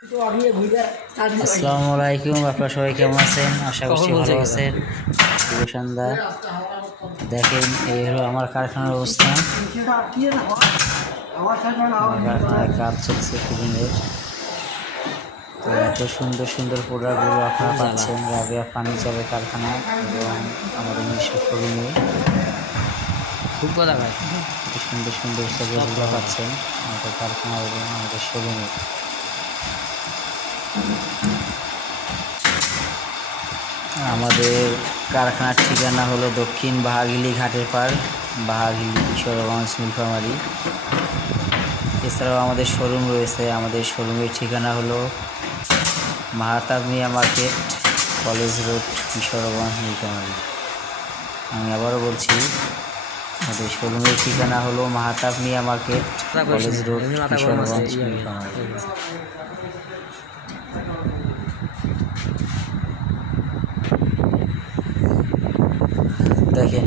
আসসালামু আলাইকুম, আপনারা সবাই কেমন আছেন? আশা করছি ভালো আছেন। শুভ সন্ধ্যা। দেখেন, এই হলো আমার কারখানার অবস্থান। আমার কারখানায় কাজ চলছে ফিলিংয়ের। তো এত সুন্দর সুন্দর প্রোডাক্টগুলো আপনারা পাচ্ছেন রাবেয়া ফার্নিচারের কারখানা এবং আমাদের নিজস্ব শোরুমে। খুব কথা ভাই, সুন্দর সুন্দর শোকেসগুলো পাচ্ছেন আমাদের কারখানা এবং আমাদের শোরুমে। আমাদের কারখানার ঠিকানা হলো দক্ষিণ বাহাগিলি ঘাটের পাড়, বাহাগিলি কিশোরগঞ্জ, নীলফামারী। এছাড়াও আমাদের শোরুম রয়েছে। আমাদের শোরুমের ঠিকানা হলো Mahatab Mia market, college road, Kishoreganj, Nilphamari. আমি আবারও বলছি, আমাদের শোরুমের ঠিকানা হলো Mahatab Mia market, college road, Kishoreganj, Nilphamari. দেখেন,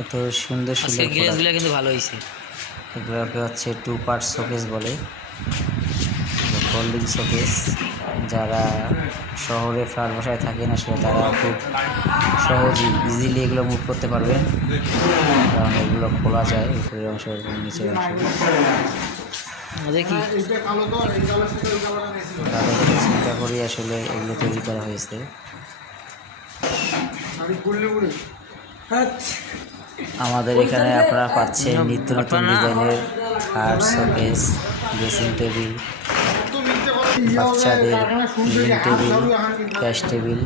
এত সুন্দর সুন্দর গ্লাসগুলো কিন্তু ভালো হয়েছে। এগুলোকে হচ্ছে 2 পার্ট শোকেস বলে, ফোল্ডিং শোকেস। যারা শহরে ফ্ল্যাট বাসায় থাকেন আসলে তারা খুব সহজেই ইজিলি এগুলো মুভ করতে পারবেন, কারণ এগুলো খোলা যায় উপরের অংশ এবং নিচের অংশ। দেখি তাদের চিন্তা করি আসলে এগুলো তৈরি করা হয়েছে। আমাদের এখানে আপনারা পাচ্ছেন নিত্য নতুন ডিজাইনের খাট, শোকেস, ড্রেসিং টেবিল, বাচ্চাদের লিভিং টেবিল, ক্যাশ টেবিল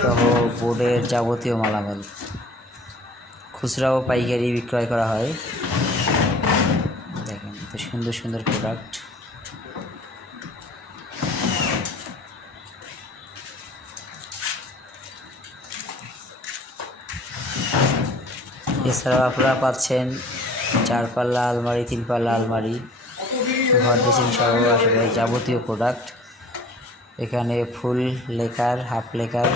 সহ বোর্ডের যাবতীয় মালামাল খুচরা ও পাইকারি বিক্রয় করা হয়। দেখেন, এত সুন্দর সুন্দর প্রোডাক্ট। এছাড়াও আপনারা পাচ্ছেন 4 পাল্লা আলমারি, 3 পাল্লা আলমারি, ঘর ড্রেসিং সহ আসলে যাবতীয় প্রোডাক্ট। এখানে ফুল লেকার, হাফ লেকার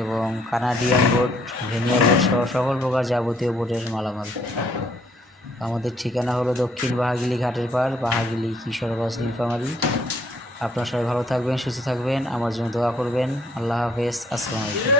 এবং কানাডিয়ান বোর্ড, ভেনিয়ার বোর্ড সহ সকল প্রকার যাবতীয় বোর্ডের মালামাল। আমাদের ঠিকানা হলো দক্ষিণ বাহাগিলি ঘাটের পাড়, বাহাগিলি, কিশোরগঞ্জ, নীলফামারী। আপনারা সবাই ভালো থাকবেন, সুস্থ থাকবেন, আমার জন্য দোয়া করবেন। আল্লাহ হাফেজ। আসসালামু আলাইকুম।